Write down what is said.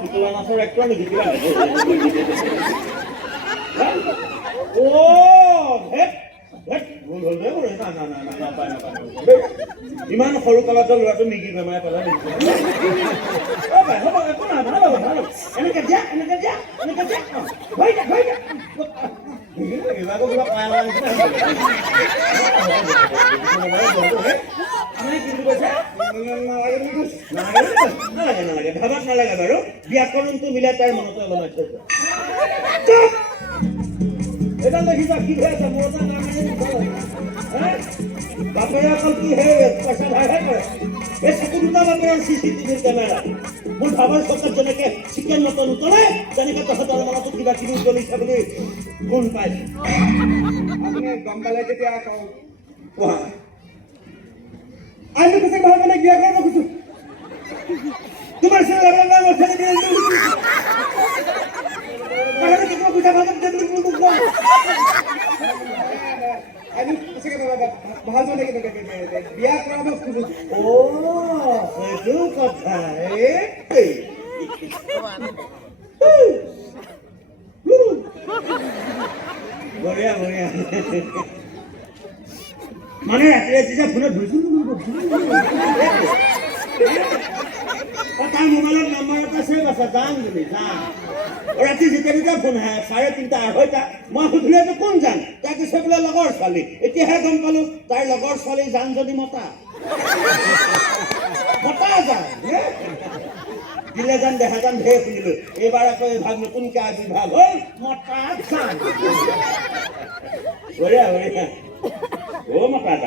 পুতলা নাচৰ এক্টৰ নেকি কিবা ইমান সৰু কালতে ল'ৰাটো মিগি বেমাৰে পেলাই এনেকে দিয়া এনেকে দিয়া এনেকে দিয়া নালাগে ভাবাত নালাগে বাৰু ব্যাকৰণটো মিলাই তাৰ মনতে অলপ এটা দেখিবা কি হৈ আছে মোৰ নাম বাপেৰে অকল কি হে পইচা ধাৰহে কৰে এই চকু দুটা বাপেৰৰ চিচিটিভিৰ কেমেৰা মোৰ ভাবৰ চকাত যেনেকে চিকেন মটন উতলে তেনেকে তহঁতৰ মনতো কিবা কিবি উতলিছে বুলি গুণ পাইছে আপুনি গম পালে যেতিয়া কোৱা আজি কৈছে ভাবনে বিয়া কৰিব খুজো তোমাৰ ছেলে লাগা মোৰ ছেলে দিয়ে কাৰণ কি বুঝা ভাবত দেন তুমি কোৱা আজি কৈছে বাবা ভাল জনে কি বিয়া কৰাব খুজো ও সেইটো কথা বঢ়িয়া বঢ়িয়া মানে ৰাতিৰে যেতিয়া ফোনত ধৰিছো তাৰ মোবাইলত নাম্বাৰ এটা ছেভ আছে যাম তুমি যাম ৰাতি যেতিয়া ফোন আহে 3:30 2:30 মই সুধিলেতো কোন যাম তাক কৈছে বোলে লগৰ ছোৱালী এতিয়াহে গম পালো তাইৰ লগৰ ছোৱালী জান যদি মতা যাম দিলে যান দেখা যান ঢেৰ শুনিলো এইবাৰ আকৌ ভাগ নতুনকে আবিৰ্ভাৱ হ'ল মতা যাম বঢ়িয়া বঢ়িয়া অ' মতা যাম